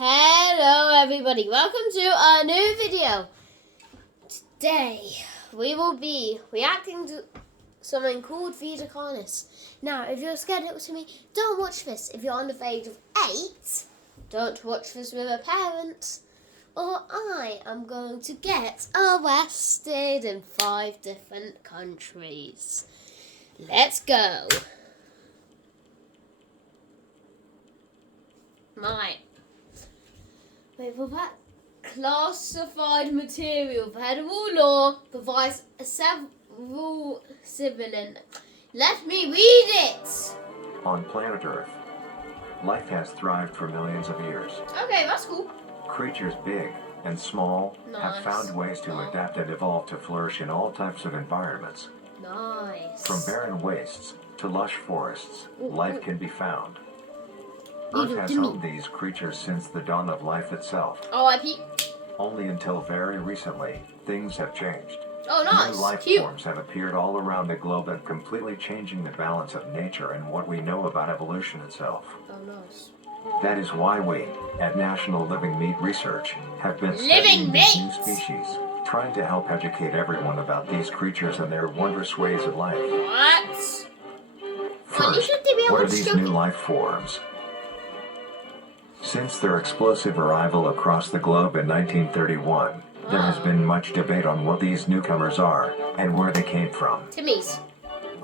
Hello everybody, welcome to a new video. Today we will be reacting to something called Veta Carnis. Now if you're scared to watch me, don't watch this. If you're under the age of 8, don't watch this with a parent, or I am going to get arrested in 5 different countries. Let's go. For that classified material, federal law provides several civilian. Let me read it. On planet Earth, life has thrived for millions of years. Okay, that's cool. Creatures big and small have found ways to adapt and evolve to flourish in all types of environments. Nice. From barren wastes to lush forests, life can be found. Earth has owned these creatures since the dawn of life itself. R.I.P. Only until very recently, things have changed. Oh, nice. New life forms have appeared all around the globe and completely changing the balance of nature and what we know about evolution itself. Oh, nice. That is why we, at National Living Meat Research, have been studying these new species, trying to help educate everyone about these creatures and their wondrous ways of life. What? First, what are these new life forms? Since their explosive arrival across the globe in 1931, there has been much debate on what these newcomers are and where they came from. Timmies.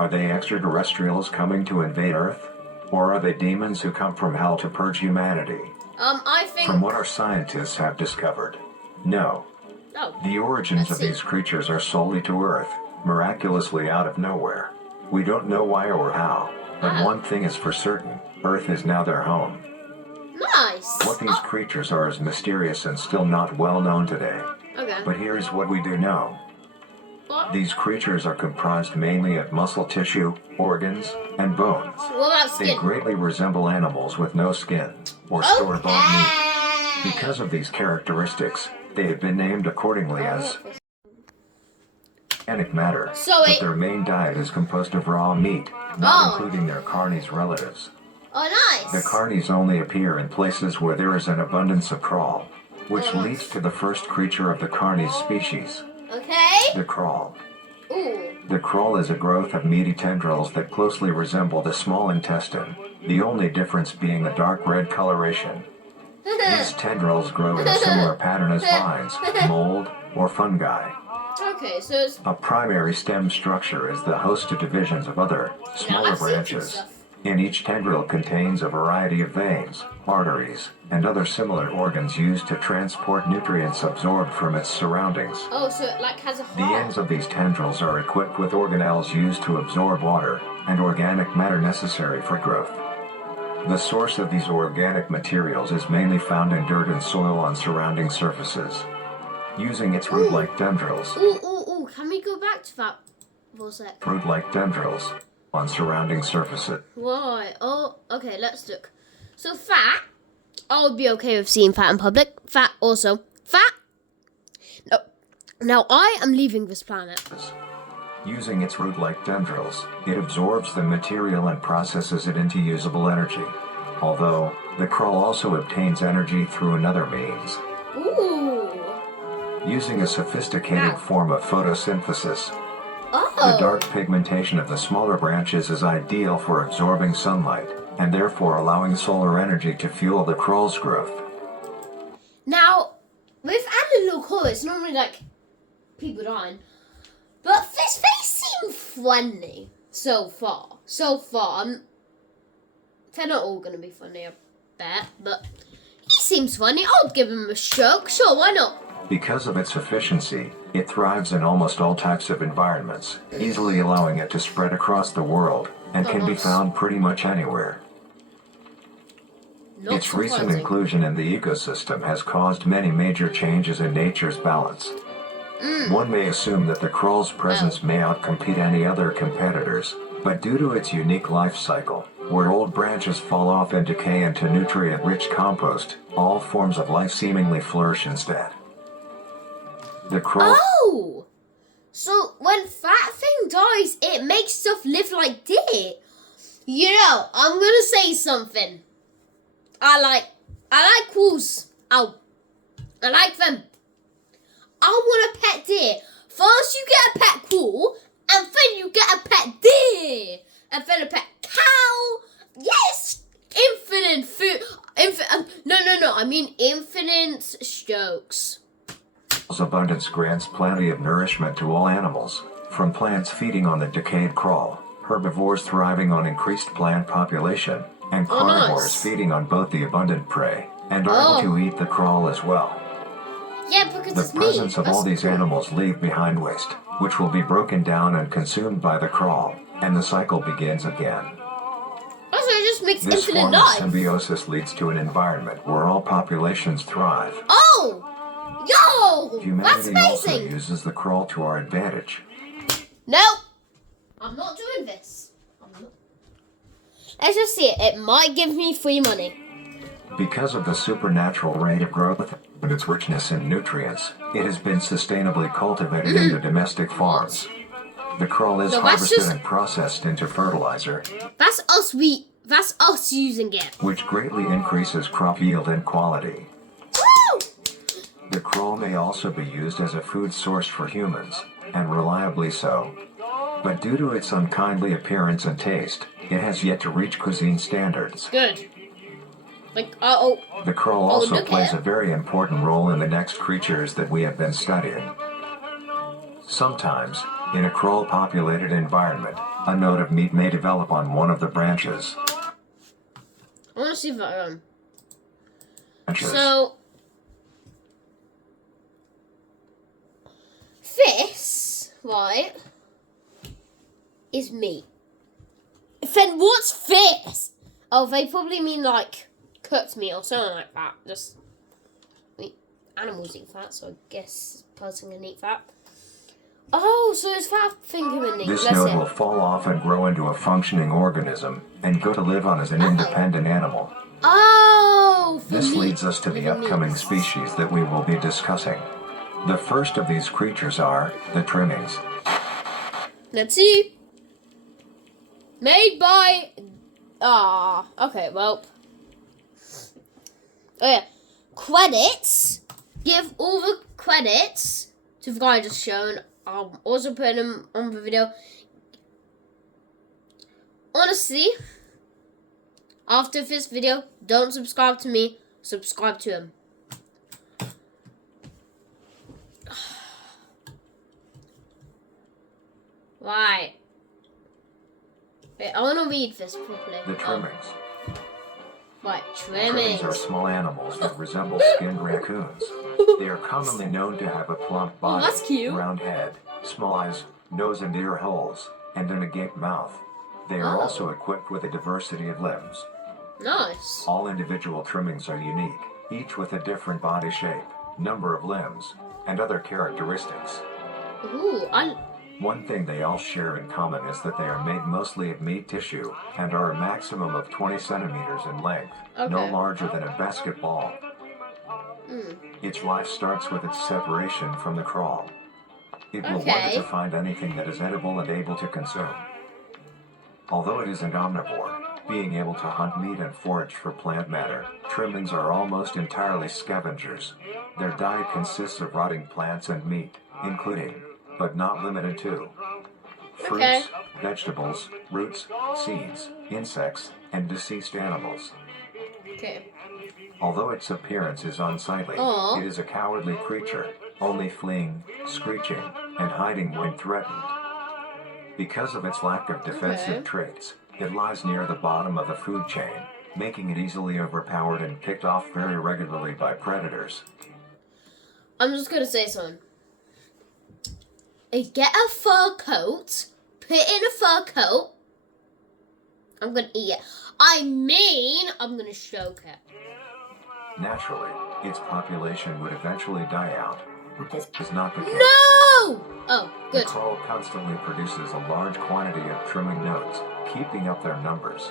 Are they extraterrestrials coming to invade Earth? Or are they demons who come from hell to purge humanity? I think... From what our scientists have discovered, no. Oh. The origins of these creatures are solely to Earth, miraculously out of nowhere. We don't know why or how, but one thing is for certain, Earth is now their home. Nice. What these creatures are is mysterious and still not well known today. Okay. But here's what we do know. What? These creatures are comprised mainly of muscle tissue, organs, and bones. What about skin? They greatly resemble animals with no skin or store-bought meat. Because of these characteristics, they have been named accordingly as organic matter. But their main diet is composed of raw meat, not including their Carnis relatives. Oh, nice. The Carnis only appear in places where there is an abundance of crawl, which leads to the first creature of the Carnis species. Okay. The crawl. Ooh. The crawl is a growth of meaty tendrils that closely resemble the small intestine, the only difference being a dark red coloration. These tendrils grow in a similar pattern as vines, mold, or fungi. Okay, so it's... A primary stem structure is the host to divisions of other, smaller branches. And each tendril contains a variety of veins, arteries, and other similar organs used to transport nutrients absorbed from its surroundings. Oh, so it like has a heart. The ends of these tendrils are equipped with organelles used to absorb water and organic matter necessary for growth. The source of these organic materials is mainly found in dirt and soil on surrounding surfaces. Using its root-like tendrils. Ooh, can we go back to that for a sec? Root-like tendrils on surrounding surfaces. Why? Oh, okay, let's look. So fat, I would be okay with seeing fat in public. Fat also. Fat? No. Now I am leaving this planet. Using its root-like tendrils, it absorbs the material and processes it into usable energy. Although, the crawl also obtains energy through another means. Ooh. Using a sophisticated form of photosynthesis. Oh. The dark pigmentation of the smaller branches is ideal for absorbing sunlight, and therefore allowing solar energy to fuel the crawl's growth. Now, with animal horror, it's normally like people dying. But this face seems funny so far. They're not all going to be funny, I bet, but he seems funny. I'll give him a stroke. Sure, why not? Because of its efficiency, it thrives in almost all types of environments, easily allowing it to spread across the world, and can be found pretty much anywhere. Its recent inclusion in the ecosystem has caused many major changes in nature's balance. One may assume that the crawl's presence may outcompete any other competitors, but due to its unique life cycle, where old branches fall off and decay into nutrient-rich compost, all forms of life seemingly flourish instead. The crawl... Oh! So when that thing dies, it makes stuff live like this. You know, I'm gonna say something. I I like quolls. Ow. I like them. I want a pet deer. First you get a pet quoll, and then you get a pet deer, and then a pet cow. Yes, infinite food. No. I mean infinite strokes. Abundance grants plenty of nourishment to all animals, from plants feeding on the decayed crawl, herbivores thriving on increased plant population, and carnivores feeding on both the abundant prey and are able to eat the crawl as well. Yeah, because The presence of all these animals leave behind waste, which will be broken down and consumed by the crawl, and the cycle begins again. Also, it just makes This infinite form of life. symbiosis leads to an environment where all populations thrive. Oh! Yo! Humanity That's also amazing! uses the crawl to our advantage. No! I'm not doing this. Let's just see it. It might give me free money. Because of the supernatural rate of growth and its richness in nutrients, it has been sustainably cultivated into domestic farms. The crawl is harvested and processed into fertilizer. That's us using it. Which greatly increases crop yield and quality. Woo! The crawl may also be used as a food source for humans, and reliably so. But due to its unkindly appearance and taste, it has yet to reach cuisine standards. Good. The crawl also plays a very important role in the next creatures that we have been studying. Sometimes, in a crawl-populated environment, a node of meat may develop on one of the branches. I want to see that. So, this, right, is meat. Then what's this? Oh, they probably mean like cooked meat or something like that. Just, animals eat that, so I guess a person can eat that. Oh, so it's that thing human needs. This node will fall off and grow into a functioning organism and go to live on as an independent animal. Oh, this leads us to the upcoming species that we will be discussing. The first of these creatures are the trimmings. Let's see. Made by... okay, well. Oh yeah. Credits. Give all the credits to the guy I just shown. I'll also put him on the video. Honestly, after this video, don't subscribe to me. Subscribe to him. Right. Wait, I want to read this properly. The trimmings. Right, Trimmings are small animals that resemble skinned raccoons. They are commonly known to have a plump body, round head, small eyes, nose and ear holes, and an agape mouth. They are also equipped with a diversity of limbs. Nice. All individual trimmings are unique, each with a different body shape, number of limbs, and other characteristics. Ooh, One thing they all share in common is that they are made mostly of meat tissue and are a maximum of 20 centimeters in length, no larger than a basketball. Its life starts with its separation from the crawl. It will want to find anything that is edible and able to consume. Although it is an omnivore, being able to hunt meat and forage for plant matter, trimmings are almost entirely scavengers. Their diet consists of rotting plants and meat, including, but not limited to, fruits, vegetables, roots, seeds, insects, and deceased animals. Although its appearance is unsightly, it is a cowardly creature, only fleeing, screeching, and hiding when threatened. Because of its lack of defensive traits, it lies near the bottom of the food chain, making it easily overpowered and picked off very regularly by predators. I'm just gonna say something. Get a fur coat, put it in a fur coat. I'm gonna eat it. I'm gonna choke it. Naturally, its population would eventually die out. This is not the case. No! Oh, good. The crawl constantly produces a large quantity of trimming nodes, keeping up their numbers.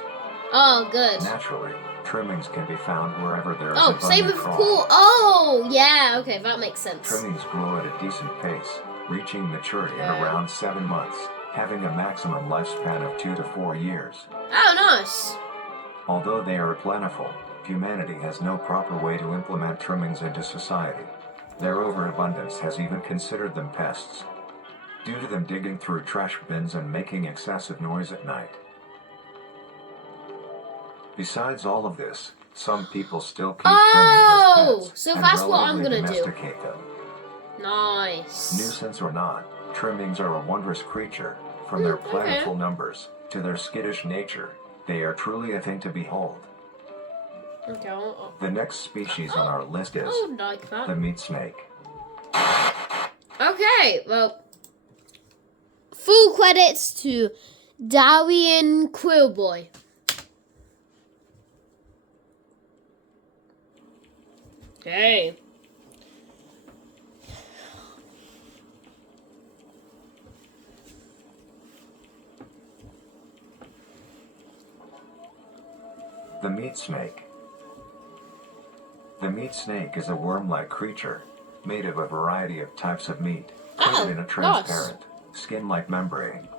Oh, good. Naturally, trimmings can be found wherever there is abundant same with crawl. Oh, yeah, okay, that makes sense. Trimmings grow at a decent pace, reaching maturity in around 7 months, having a maximum lifespan of 2 to 4 years. Oh, nice. Although they are plentiful, Humanity has no proper way to implement trimmings into society. Their overabundance has even considered them pests, due to them digging through trash bins and making excessive noise at night. Besides all of this, some people still keep trimmings as pets so and that's what I'm relatively gonna do. domesticate them. Nice. Nuisance or not, trimmings are a wondrous creature. From their plentiful numbers to their skittish nature, they are truly a thing to behold. Okay. The next species on our list is Like that. the meat snake. Okay, well, full credits to Darien Quillboy. Okay. The meat snake. The meat snake is a worm-like creature, made of a variety of types of meat, coated in a transparent, skin-like membrane.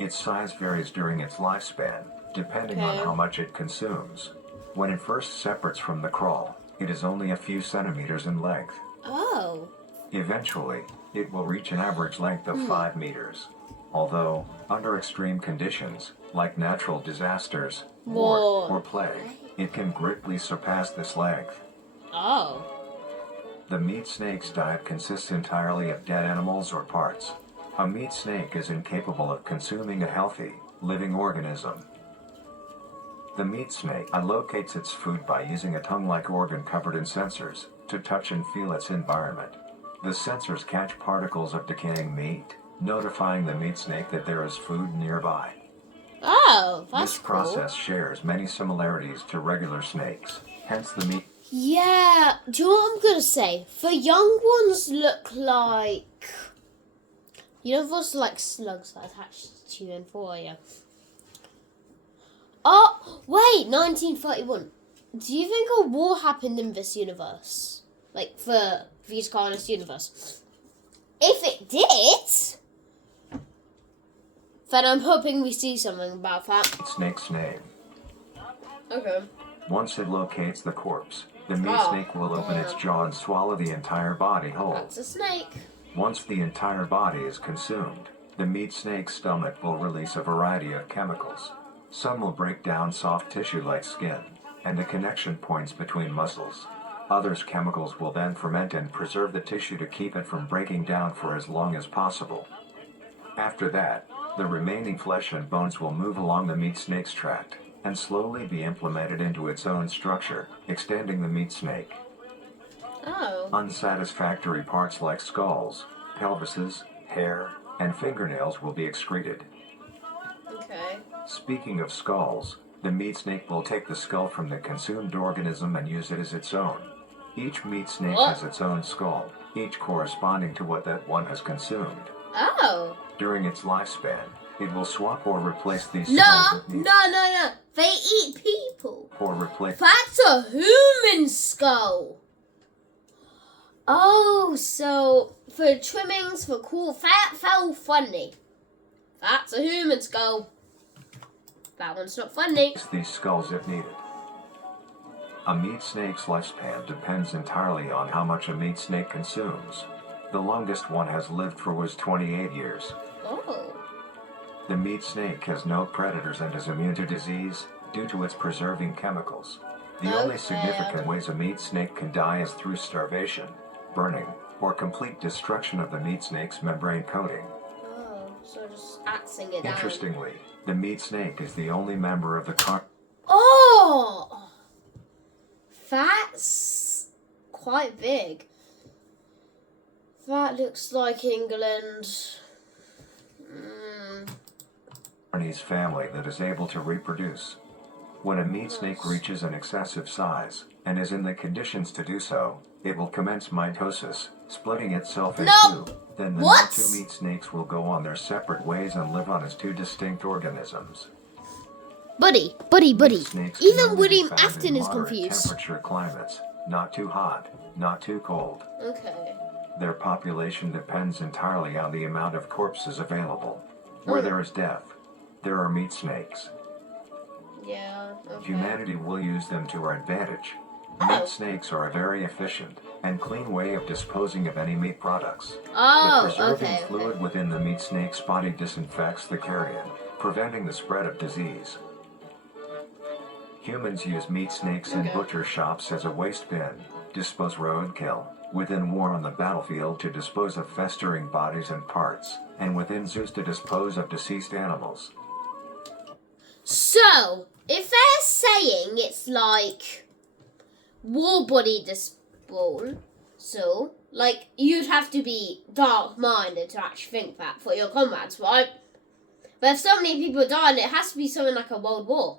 Its size varies during its lifespan, depending on how much it consumes. When it first separates from the crawl, it is only a few centimeters in length. Oh. Eventually, it will reach an average length of 5 meters. Although, under extreme conditions, like natural disasters, war, or plague, it can greatly surpass this length. Oh. The meat snake's diet consists entirely of dead animals or parts. A meat snake is incapable of consuming a healthy, living organism. The meat snake locates its food by using a tongue-like organ covered in sensors to touch and feel its environment. The sensors catch particles of decaying meat, notifying the meat snake that there is food nearby. Oh, that's This process shares many similarities to regular snakes, hence the meat. Yeah, do you know what I'm going to say? The young ones look like... You know those like slugs that attach to you in 4 Oh, wait, 1931. Do you think a war happened in this universe? Like, for Veta Carnis universe? If it did, then I'm hoping we see something about that. Snake's name. Okay. Once it locates the corpse, the meat snake will open its jaw and swallow the entire body whole. That's a snake. Once the entire body is consumed, the meat snake's stomach will release a variety of chemicals. Some will break down soft tissue like skin and the connection points between muscles. Others chemicals will then ferment and preserve the tissue to keep it from breaking down for as long as possible. After that, the remaining flesh and bones will move along the meat snake's tract and slowly be implemented into its own structure, extending the meat snake. Oh. Unsatisfactory parts like skulls, pelvises, hair, and fingernails will be excreted. Okay. Speaking of skulls, the meat snake will take the skull from the consumed organism and use it as its own. Each meat snake has its own skull, each corresponding to what that one has consumed. Oh. During its lifespan, it will swap or replace these No. skulls if needed. No. They eat people. Or replace. That's a human skull. Oh, so for trimmings, for cool, that felt funny. That's a human skull. That one's not funny. These skulls if needed. A meat snake's lifespan depends entirely on how much a meat snake consumes. The longest one has lived for was 28 years. Oh. The meat snake has no predators and is immune to disease due to its preserving chemicals. The only significant ways a meat snake can die is through starvation, burning, or complete destruction of the meat snake's membrane coating. Oh, so just axing it down. Interestingly, the meat snake is the only member of the Carnis. Oh! That's quite big. That looks like England. Carnis family that is able to reproduce. When a meat snake reaches an excessive size, and is in the conditions to do so, it will commence mitosis, splitting itself in two. Then the new two meat snakes will go on their separate ways and live on as two distinct organisms. Buddy. Even William Afton is confused. Temperature climates, not too hot, not too cold. Okay. Their population depends entirely on the amount of corpses available. Where there is death, there are meat snakes. Yeah. Okay. Humanity will use them to our advantage. Oh. Meat snakes are a very efficient and clean way of disposing of any meat products. Oh, The preserving okay. fluid within the meat snake's body disinfects the carrion, preventing the spread of disease. Humans use meat snakes in butcher shops as a waste bin, dispose roadkill, within war on the battlefield to dispose of festering bodies and parts, and within zoos to dispose of deceased animals. So, if they're saying it's like war body disposal, so like you'd have to be dark-minded to actually think that for your comrades, right? But if so many people died, it has to be something like a world war.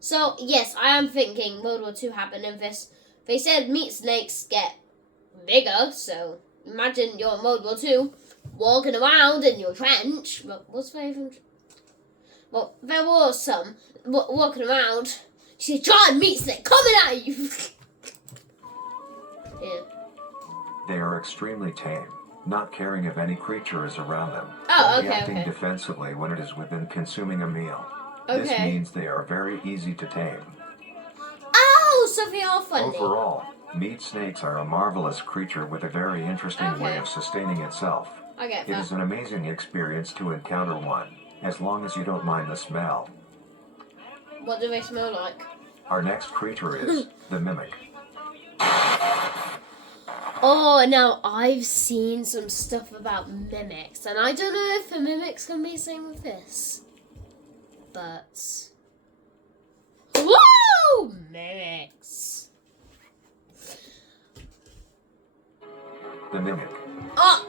So yes, I am thinking World War II happened, and this they said meat snakes get bigger. So imagine you're in World War II, walking around in your trench. What's there even? Well, there was some walking around. She said, "Giant meat snake coming at you." Yeah. They are extremely tame, not caring if any creature is around them, Oh, only okay, acting okay. defensively when it is within consuming a meal. This Okay. means they are very easy to tame. Oh, so they are funny. Overall, meat snakes are a marvelous creature with a very interesting way Okay. of sustaining itself. I get It that. is an amazing experience to encounter one, as long as you don't mind the smell. What do they smell like? Our next creature is the mimic. Oh, now I've seen some stuff about mimics, and I don't know if the mimics can be the same with this. But whoa, mimics! The mimic. Oh,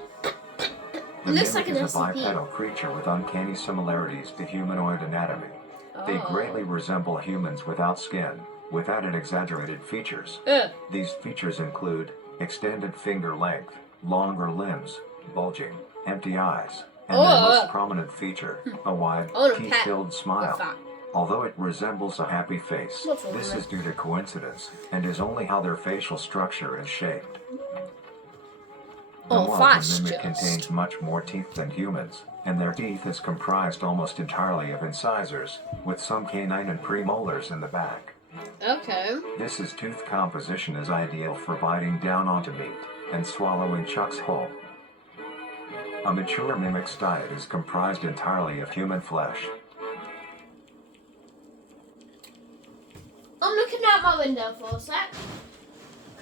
The looks mimic like an is a SCP. bipedal creature with uncanny similarities to humanoid anatomy. They Oh. greatly resemble humans without skin, with added exaggerated features. These features include extended finger length, longer limbs, bulging, empty eyes, and their most prominent feature, a wide, teeth-filled smile. Although it resembles a happy face, What's wrong this with is due to coincidence, and is only how their facial structure is shaped. The that's mimic just. contains much more teeth than humans, and their teeth is comprised almost entirely of incisors, with some canine and premolars in the back. Okay. This tooth composition is ideal for biting down onto meat and swallowing chunks whole. A mature mimic's diet is comprised entirely of human flesh. I'm looking out my window for a sec.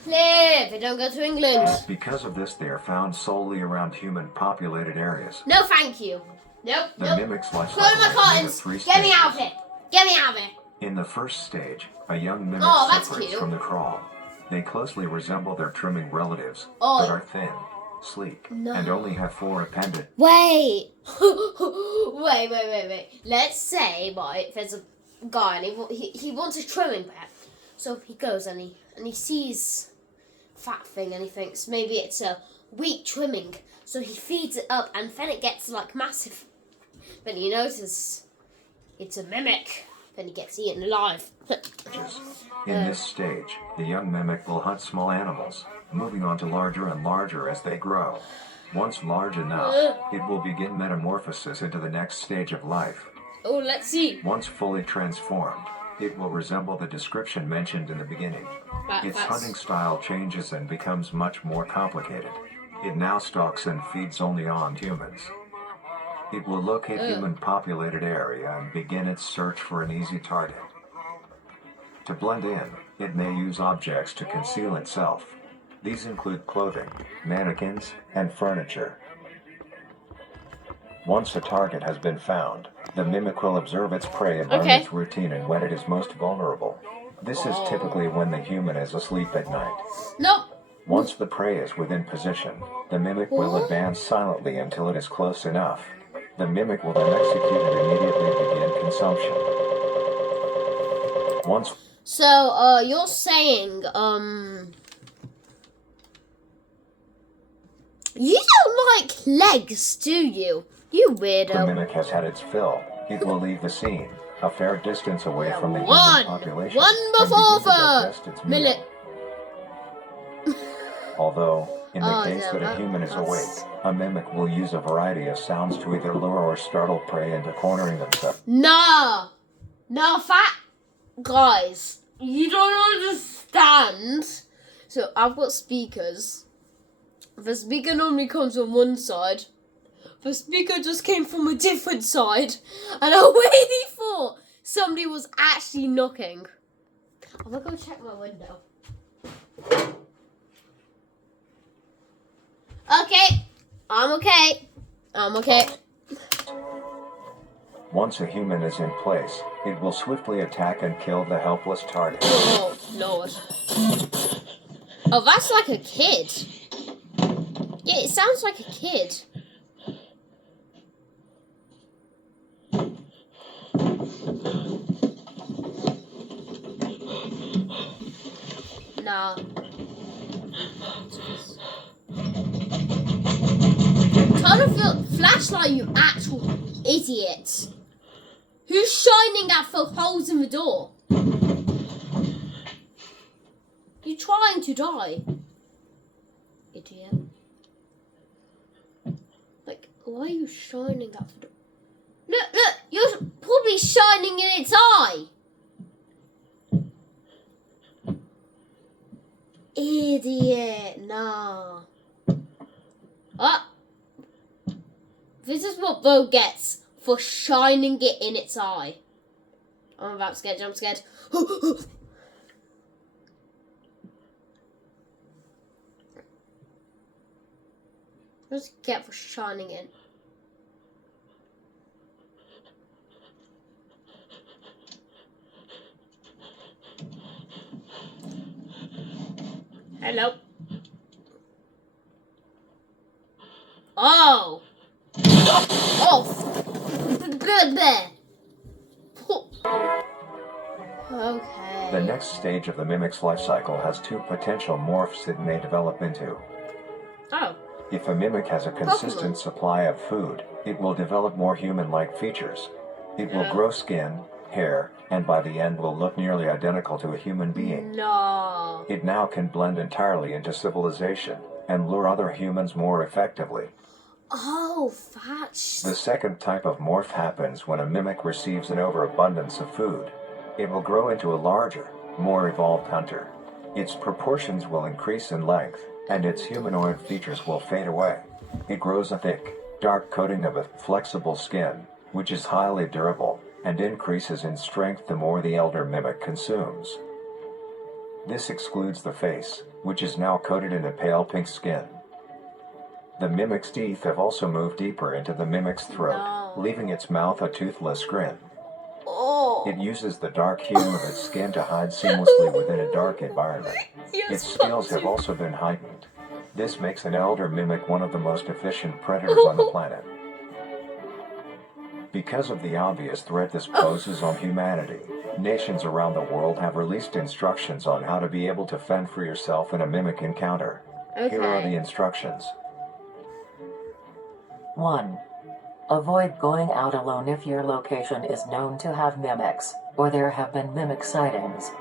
Clear, they don't go to England. Because of this, they are found solely around human-populated areas. No, thank you. Nope, The nope. mimic's life Close cycle my is made of curtains. 3 Get me out of stages. here. Get me out of here. In the first stage, a young mimic Oh, that's separates cute. from the crawl. They closely resemble their trimming relatives, Oh. but are thin, sleek, and only have 4 appendages. Wait. wait. Let's say, right, there's a guy and he wants a trimming pet. So he goes and he sees fat thing and he thinks maybe it's a weak trimming. So he feeds it up and then it gets like massive. Then he notices it's a mimic. Then he gets eaten alive. In this stage, the young mimic will hunt small animals, moving on to larger and larger as they grow. Once large enough, it will begin metamorphosis into the next stage of life. Oh, let's see. Once fully transformed, it will resemble the description mentioned in the beginning. Its hunting style changes and becomes much more complicated. It now stalks and feeds only on humans. It will locate human-populated area and begin its search for an easy target. To blend in, it may use objects to conceal itself. These include clothing, mannequins, and furniture. Once a target has been found, the mimic will observe its prey and learn its routine and when it is most vulnerable. This is typically when the human is asleep at night. Nope. Once the prey is within position, the mimic will advance silently until it is close enough. The mimic will then execute and immediately begin consumption. So, you're saying, you don't like legs, do you? You weirdo. The mimic has had its fill. It will leave the scene, a fair distance away from the human population. One before and begin to digest its meal. minute. Although, in the case that a human is awake, a mimic will use a variety of sounds to either lure or startle prey into cornering themselves. Nah. Now, guys, you don't understand. So I've got speakers. The speaker normally comes on one side. The speaker just came from a different side. And I really thought somebody was actually knocking. I'm gonna go check my window. Okay. I'm okay. Once a human is in place, it will swiftly attack and kill the helpless target. Oh, Lord. Oh, that's like a kid. Yeah, it sounds like a kid. Nah. Turn off your flashlight, you actual idiot. Who's shining at the holes in the door? You're trying to die. Idiot. Like, why are you shining at the door? Look, you're probably shining in its eye. Idiot, nah. Ah. This is what Bo gets for shining it in its eye. I'm about to get jump scared. What does it get for shining in? Hello. Oh. Okay. The next stage of the mimic's life cycle has two potential morphs it may develop into. Oh. If a mimic has a consistent supply of food, it will develop more human-like features. It will grow skin, hair, and by the end will look nearly identical to a human being. No. It now can blend entirely into civilization and lure other humans more effectively. Oh, that's... The second type of morph happens when a mimic receives an overabundance of food. It will grow into a larger, more evolved hunter. Its proportions will increase in length, and its humanoid features will fade away. It grows a thick, dark coating of a flexible skin, which is highly durable, and increases in strength the more the elder mimic consumes. This excludes the face, which is now coated in a pale pink skin. The mimic's teeth have also moved deeper into the mimic's throat, leaving its mouth a toothless grin. Oh. It uses the dark hue of its skin to hide seamlessly within a dark environment. Its skills have also been heightened. This makes an elder mimic one of the most efficient predators on the planet. Because of the obvious threat this poses on humanity, nations around the world have released instructions on how to be able to fend for yourself in a mimic encounter. Here are the instructions. 1. Avoid going out alone if your location is known to have mimics, or there have been mimic sightings.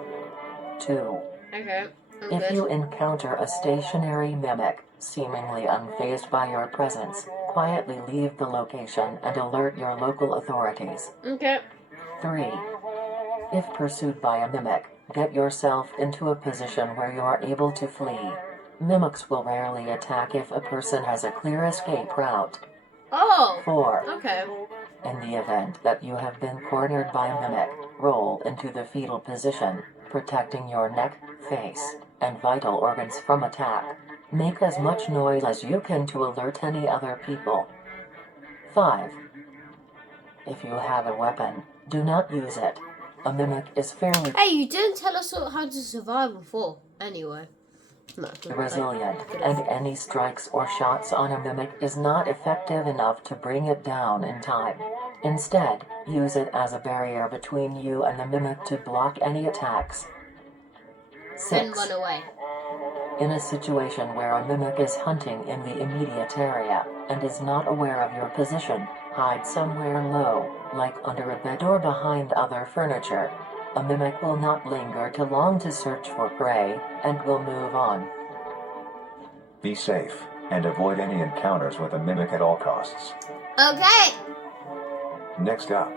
2. Okay. If you encounter a stationary mimic, seemingly unfazed by your presence, quietly leave the location and alert your local authorities. Okay. 3. If pursued by a mimic, get yourself into a position where you are able to flee. Mimics will rarely attack if a person has a clear escape route. Oh. 4. Okay. In the event that you have been cornered by a mimic, roll into the fetal position, protecting your neck, face, and vital organs from attack. Make as much noise as you can to alert any other people. 5. If you have a weapon, do not use it. A mimic is fairly Hey, you didn't tell us how to survive before. Anyway. resilient, and any strikes or shots on a mimic is not effective enough to bring it down in time. Instead, use it as a barrier between you and the mimic to block any attacks. Then 6. run away. In a situation where a mimic is hunting in the immediate area, and is not aware of your position, hide somewhere low, like under a bed or behind other furniture. A mimic will not linger too long to search for prey, and will move on. Be safe, and avoid any encounters with a mimic at all costs. Okay. Next up,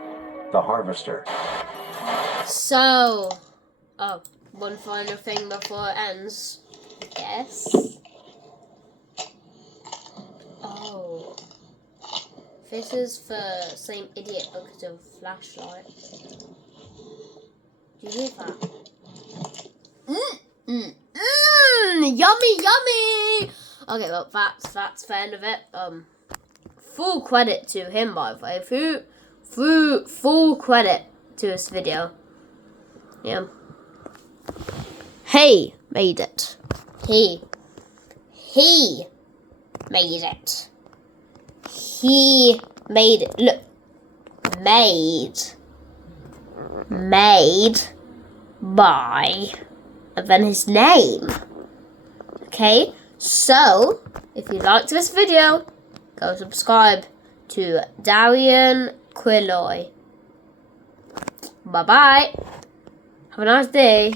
the Harvester. So, oh, one final thing before it ends. Yes. Oh. This is for same idiot because of flashlight. Do you hear that? Yummy, yummy! Okay, well, that's the end of it. Full credit to him, by the way. Full credit to this video. Yeah. He made it. He made it. He made it. Look. Made by, and then his name. Okay, so if you liked this video, go subscribe to Darian Quilloy. Bye bye. Have a nice day.